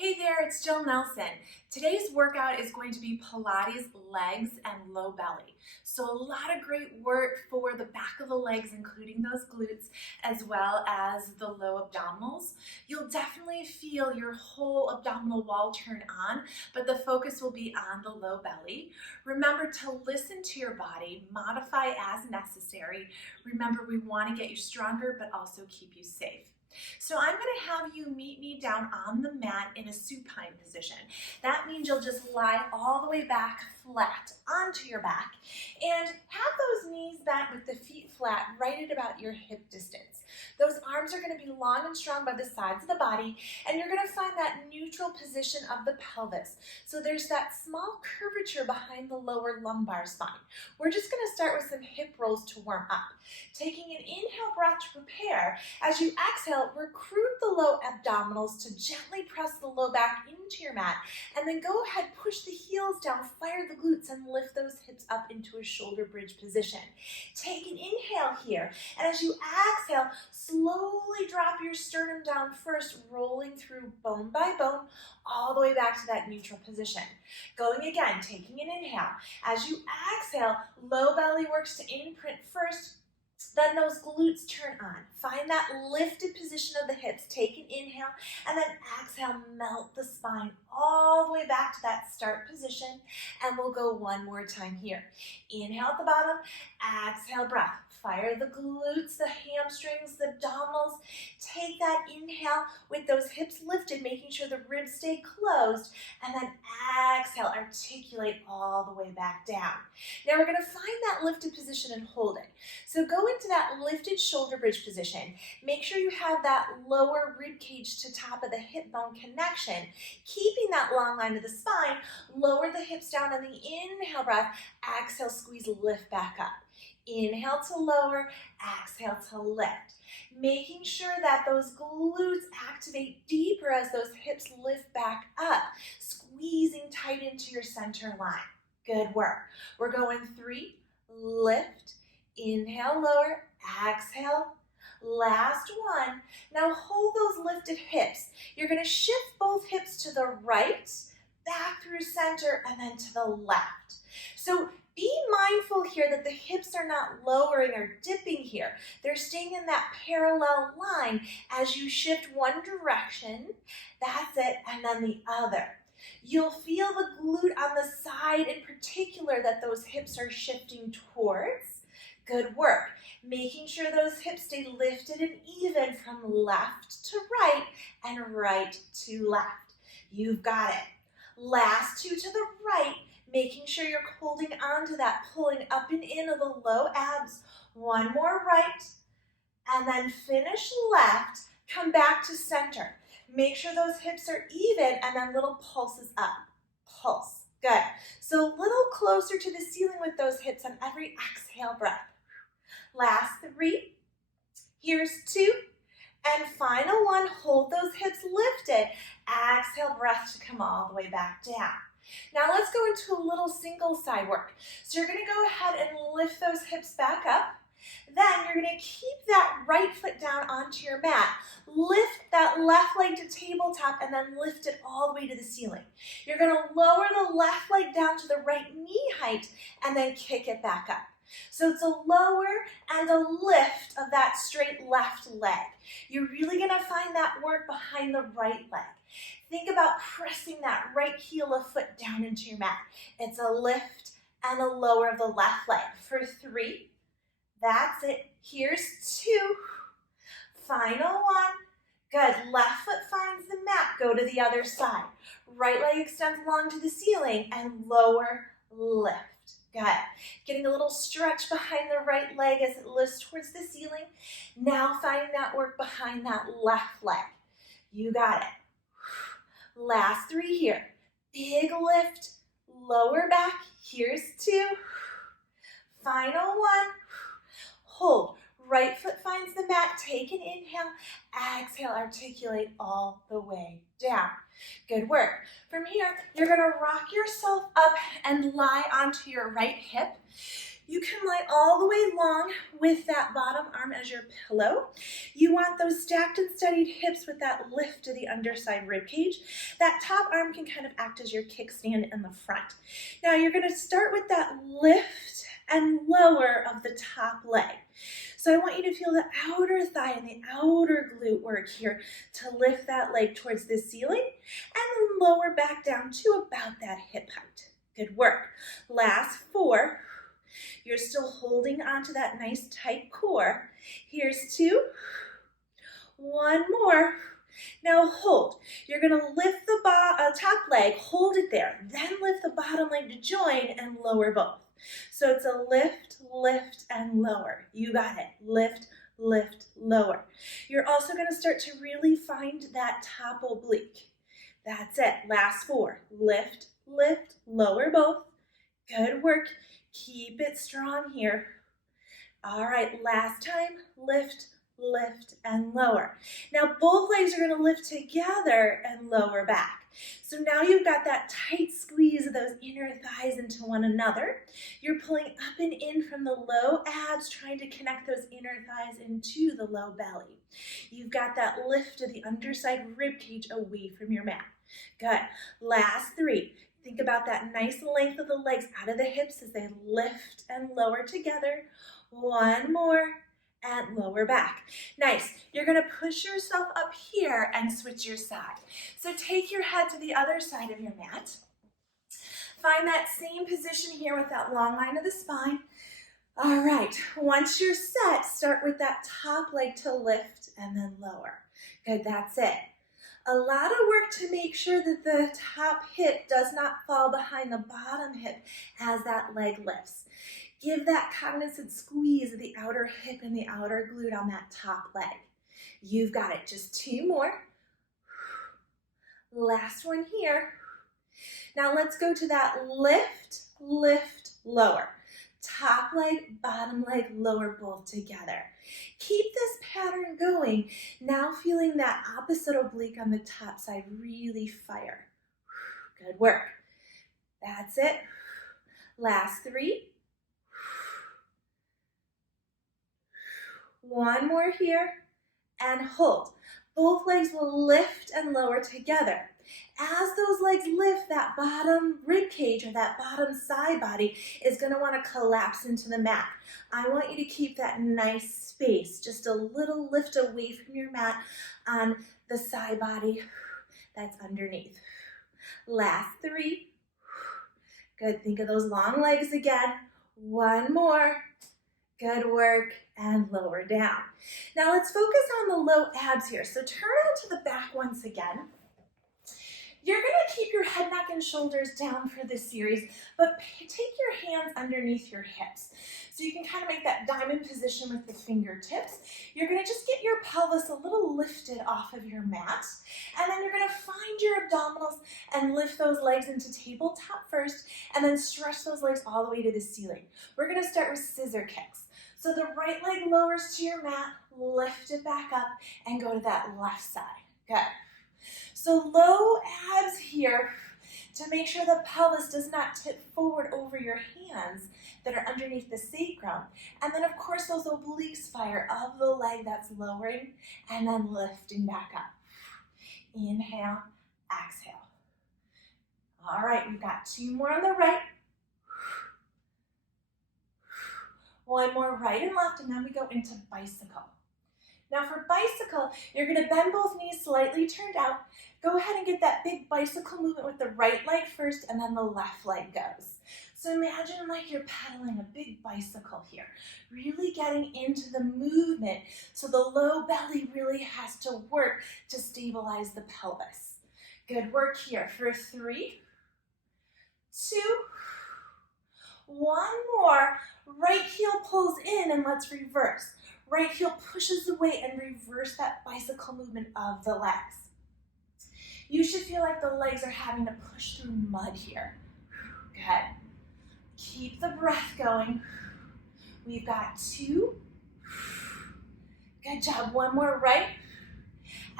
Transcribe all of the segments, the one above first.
Hey there, it's Jill Nelson. Today's workout is going to be Pilates legs and low belly. So a lot of great work for the back of the legs, including those glutes, as well as the low abdominals. You'll definitely feel your whole abdominal wall turn on, but the focus will be on the low belly. Remember to listen to your body, modify as necessary. Remember, we want to get you stronger, but also keep you safe. So I'm going to have you meet me down on the mat in a supine position. That means you'll just lie all the way back flat onto your back and have those knees bent with the feet flat right at about your hip distance. Those arms are going to be long and strong by the sides of the body, and you're going to find that neutral position of the pelvis. So there's that small curvature behind the lower lumbar spine. We're just going to start with some hip rolls to warm up. Taking an inhale breath to prepare. As you exhale, recruit the low abdominals to gently press the low back into your mat, and then go ahead, push the heels down, fire the glutes, and lift those hips up into a shoulder bridge position. Take an inhale here, and as you exhale, slowly drop your sternum down first, rolling through bone by bone, all the way back to that neutral position. Going again, taking an inhale. As you exhale, low belly works to imprint first, then those glutes turn on. Find that lifted position of the hips. Take an inhale, and then exhale, melt the spine all the way back to that start position, and we'll go one more time here. Inhale at the bottom, exhale breath. Fire the glutes, the hamstrings, the abdominals. Take that inhale with those hips lifted, making sure the ribs stay closed, and then exhale, articulate all the way back down. Now we're going to find that lifted position and hold it. So go into that lifted shoulder bridge position. Make sure you have that lower rib cage to top of the hip bone connection. Keeping that long line of the spine, lower the hips down on the inhale breath. Exhale, squeeze, lift back up. Inhale to lower, exhale to lift. Making sure that those glutes activate deeper as those hips lift back up, squeezing tight into your center line. Good work. We're going 3, lift, inhale, lower, exhale, last one. Now hold those lifted hips. You're going to shift both hips to the right, back through center, and then to the left. So be mindful here that the hips are not lowering or dipping here. They're staying in that parallel line as you shift one direction, that's it, and then the other. You'll feel the glute on the side in particular that those hips are shifting towards. Good work. Making sure those hips stay lifted and even from left to right and right to left. You've got it. Last 2 to the right, making sure you're holding on to that, pulling up and in of the low abs. One more right, and then finish left. Come back to center. Make sure those hips are even, and then little pulses up. Pulse. Good. So a little closer to the ceiling with those hips on every exhale breath. Last 3. Here's 2. And final one, hold those hips lifted. Exhale, breath to come all the way back down. Now let's go into a little single side work. So you're going to go ahead and lift those hips back up. Then you're going to keep that right foot down onto your mat. Lift that left leg to tabletop and then lift it all the way to the ceiling. You're going to lower the left leg down to the right knee height and then kick it back up. So it's a lower and a lift of that straight left leg. You're really going to find that work behind the right leg. Think about pressing that right heel of foot down into your mat. It's a lift and a lower of the left leg. For 3, that's it. Here's 2. Final one. Good. Left foot finds the mat. Go to the other side. Right leg extends along to the ceiling and lower, lift. Good. Getting a little stretch behind the right leg as it lifts towards the ceiling. Now finding that work behind that left leg. You got it. Last 3 here. Big lift, lower back. Here's 2. Final one. Hold. Right foot finds the mat. Take an inhale. Exhale, articulate all the way down. Good work. From here, you're going to rock yourself up and lie onto your right hip. You can lie all the way long with that bottom arm as your pillow. You want those stacked and steadied hips with that lift to the underside rib cage. That top arm can kind of act as your kickstand in the front. Now you're going to start with that lift and lower of the top leg. So I want you to feel the outer thigh and the outer glute work here to lift that leg towards the ceiling and then lower back down to about that hip height. Good work. Last 4. You're still holding onto that nice tight core. Here's 2. 1 more. Now hold. You're going to lift the top leg, hold it there, then lift the bottom leg to join and lower both. So it's a lift, lift, and lower. You got it. Lift, lift, lower. You're also going to start to really find that top oblique. That's it. Last 4. Lift, lift, lower both. Good work. Keep it strong here. All right, last time. Lift, lift, and lower. Now both legs are going to lift together and lower back. So now you've got that tight squeeze of those inner thighs into one another. You're pulling up and in from the low abs, trying to connect those inner thighs into the low belly. You've got that lift of the underside rib cage away from your mat. Good. Last 3. Think about that nice length of the legs out of the hips as they lift and lower together. 1 more. And lower back. Nice. You're going to push yourself up here and switch your side. So take your head to the other side of your mat. Find that same position here with that long line of the spine. All right. Once you're set, start with that top leg to lift and then lower. Good. That's it. A lot of work to make sure that the top hip does not fall behind the bottom hip as that leg lifts. Give that cognizant squeeze of the outer hip and the outer glute on that top leg. You've got it. Just 2 more. Last one here. Now let's go to that lift, lift, lower. Top leg, bottom leg, lower both together. Keep this pattern going. Now feeling that opposite oblique on the top side really fire. Good work. That's it. Last 3. 1 more here, and hold. Both legs will lift and lower together. As those legs lift, that bottom rib cage or that bottom side body is going to want to collapse into the mat. I want you to keep that nice space, just a little lift away from your mat on the side body that's underneath. Last 3. Good. Think of those long legs again. 1 more. Good work, and lower down. Now let's focus on the low abs here. So turn out to the back once again. You're going to keep your head, neck, and shoulders down for this series, but take your hands underneath your hips. So you can kind of make that diamond position with the fingertips. You're going to just get your pelvis a little lifted off of your mat, and then you're going to find your abdominals and lift those legs into tabletop first, and then stretch those legs all the way to the ceiling. We're going to start with scissor kicks. So the right leg lowers to your mat, lift it back up, and go to that left side. Good. So low abs here to make sure the pelvis does not tip forward over your hands that are underneath the sacrum. And then of course those obliques fire of the leg that's lowering and then lifting back up. Inhale, exhale. All right, we've got 2 more on the right. 1 more right and left, and then we go into bicycle. Now for bicycle, you're going to bend both knees slightly turned out. Go ahead and get that big bicycle movement with the right leg first, and then the left leg goes. So imagine like you're pedaling a big bicycle here, really getting into the movement so the low belly really has to work to stabilize the pelvis. Good work here for 3, 2, 1 more. Right heel pulls in and let's reverse. Right heel pushes away and reverse that bicycle movement of the legs. You should feel like the legs are having to push through mud here. Good. Keep the breath going. We've got 2. Good job. 1 more right.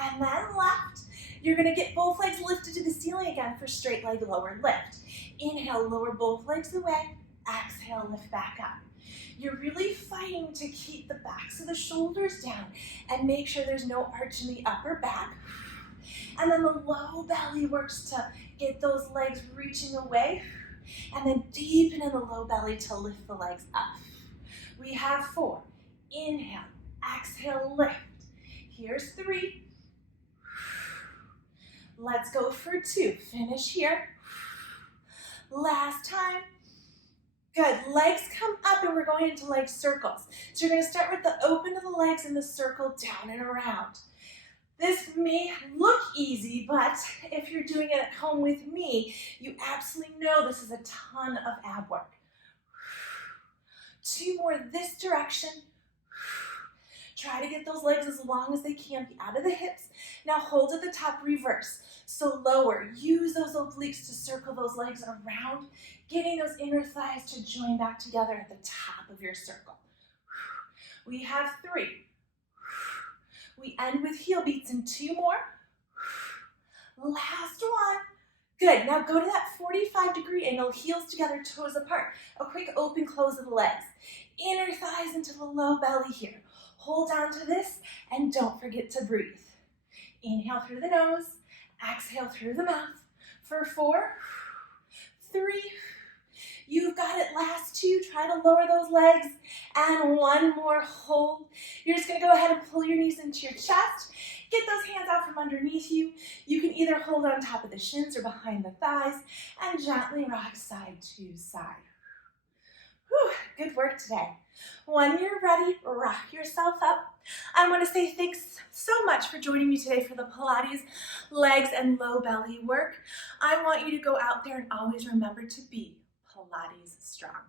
And then left. You're going to get both legs lifted to the ceiling again for straight leg lower lift. Inhale, lower both legs away. Exhale, lift back up. You're really fighting to keep the backs of the shoulders down and make sure there's no arch in the upper back. And then the low belly works to get those legs reaching away, and then deepen in the low belly to lift the legs up. We have 4. Inhale, exhale, lift. Here's 3. Let's go for 2. Finish here. Last time. Good. Legs come up and we're going into leg circles. So you're going to start with the open of the legs and the circle down and around. This may look easy, but if you're doing it at home with me, you absolutely know this is a ton of ab work. 2 more this direction. Try to get those legs as long as they can be out of the hips. Now hold at the top, reverse. So lower, use those obliques to circle those legs around, getting those inner thighs to join back together at the top of your circle. We have 3. We end with heel beats in 2 more. Last one. Good, now go to that 45-degree angle, heels together, toes apart. A quick open close of the legs. Inner thighs into the low belly here. Hold on to this and don't forget to breathe. Inhale through the nose, exhale through the mouth for 4, 3, you've got it, last 2, try to lower those legs, and 1 more, hold. You're just gonna go ahead and pull your knees into your chest, get those hands out from underneath you. You can either hold on top of the shins or behind the thighs, and gently rock side to side. Whew, good work today. When you're ready, rock yourself up. I want to say thanks so much for joining me today for the Pilates legs and low belly work. I want you to go out there and always remember to be Pilates strong.